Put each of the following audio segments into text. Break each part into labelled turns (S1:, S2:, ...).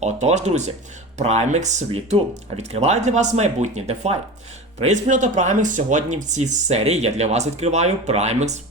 S1: Отож, друзі, Primex світу відкриває для вас майбутнє DeFi. Привіт, спільнота Primex. Сьогодні в цій серії я для вас відкриваю Primex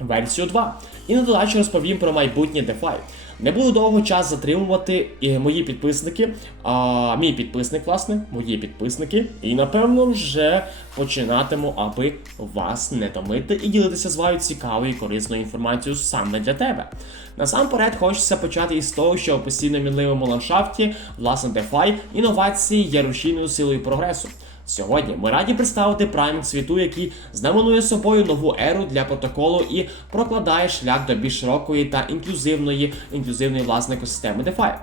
S1: версію 2. І на додачу розповім про майбутнє DeFi. Не буду довго час затримувати і мої підписники, а, мій підписник, власне, мої підписники, і напевно вже починатиму, аби вас не томити і ділитися з вами цікавою і корисною інформацією саме для тебе. Насамперед, хочеться почати із того, що в постійно мінливому ландшафті, власне, DeFi, інновації є рушійною силою прогресу. Сьогодні ми раді представити Prime світу, який знаменує собою нову еру для протоколу і прокладає шлях до більш широкої та інклюзивної, інклюзивної власне екосистеми DeFi.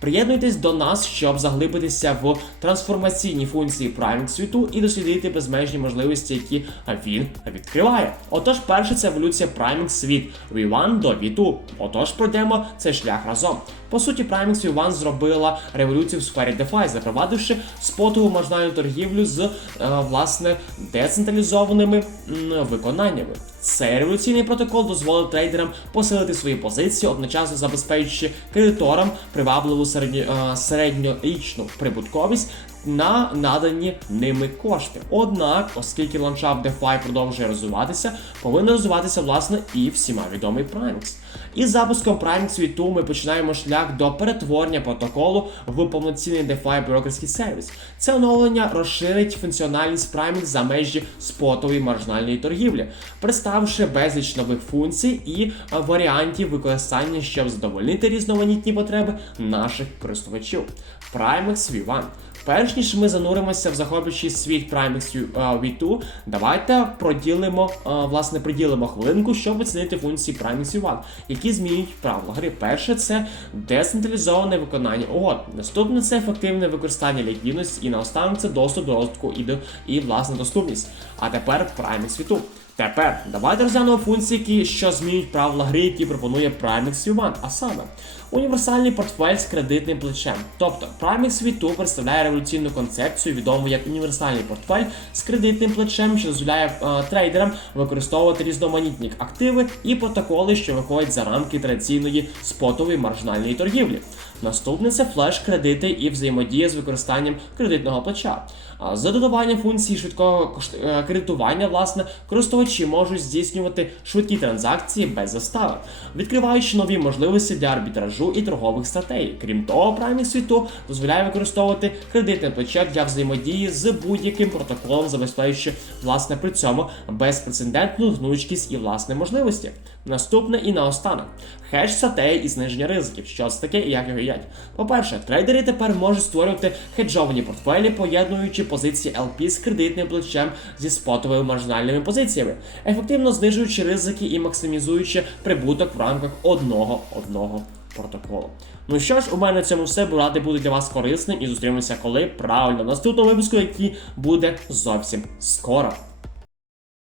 S1: Приєднуйтесь до нас, щоб заглибитися в трансформаційні функції Prime світу і дослідити безмежні можливості, які він відкриває. Отож, перше це еволюція Prime світ V1 до V2. Отож, пройдемо цей шлях разом. По суті, Primix V1 зробила революцію в сфері DeFi, запровадивши спотову маржинальну торгівлю з е, власне децентралізованими м, виконаннями. Цей революційний протокол дозволив трейдерам посилити свої позиції, одночасно забезпечуючи кредиторам привабливу середньо, е, середньорічну прибутковість на надані ними кошти. Однак, оскільки ландшафт DeFi продовжує розвиватися, повинен розвиватися власне і всіма відомий Primex. Із запуском Primex світу ми починаємо шлях до перетворення протоколу в повноцінний DeFi брокерський сервіс. Це оновлення розширить функціональність Primex за межі спотової маржинальної торгівлі, представивши безліч нових функцій і е, варіантів використання, щоб задовольнити різноманітні потреби наших користувачів. Primex V1 Перш ніж ми зануримося в захоплюючий світ Primex V2, давайте проділимо, е, власне, приділимо хвилинку, щоб оцінити функції Primex V1, які змінюють правила гри. Перше це децентралізоване виконання угод. Наступне це ефективне використання ліквідності, і наостанок це доступ до розвитку і, до- і власна доступність. А тепер Primex V2. Тепер давайте розглянемо функції, які що змінюють правила гри, які пропонує Primex V1, а саме універсальний портфель з кредитним плечем. Тобто Primex V2 представляє революційну концепцію, відому як універсальний портфель з кредитним плечем, що дозволяє е, трейдерам використовувати різноманітні активи і протоколи, що виходять за рамки традиційної спотової маржинальної торгівлі. Наступне це флеш-кредити і взаємодія з використанням кредитного плеча. За додаванням функції швидкого е, кредитування, власне, користувачі можуть здійснювати швидкі транзакції без застави, відкриваючи нові можливості для арбітражу і торгових стратегій. Крім того, Primex світу дозволяє використовувати кредитне плече для взаємодії з будь-яким протоколом, забезпечуючи власне при цьому безпрецедентну гнучкість і власне можливості. Наступне і наостанок хедж стратегії і зниження ризиків. Що це таке і як його їдять? По-перше, трейдери тепер можуть створювати хеджовані портфелі, поєднуючи позиції LP з кредитним плечем зі спотовими маржинальними позиціями, ефективно знижуючи ризики і максимізуючи прибуток в рамках одного одного протоколу. Ну що ж, у мене на цьому все. Радий буде для вас корисним і зустрінемося коли правильно в наступному випуску, який буде зовсім скоро.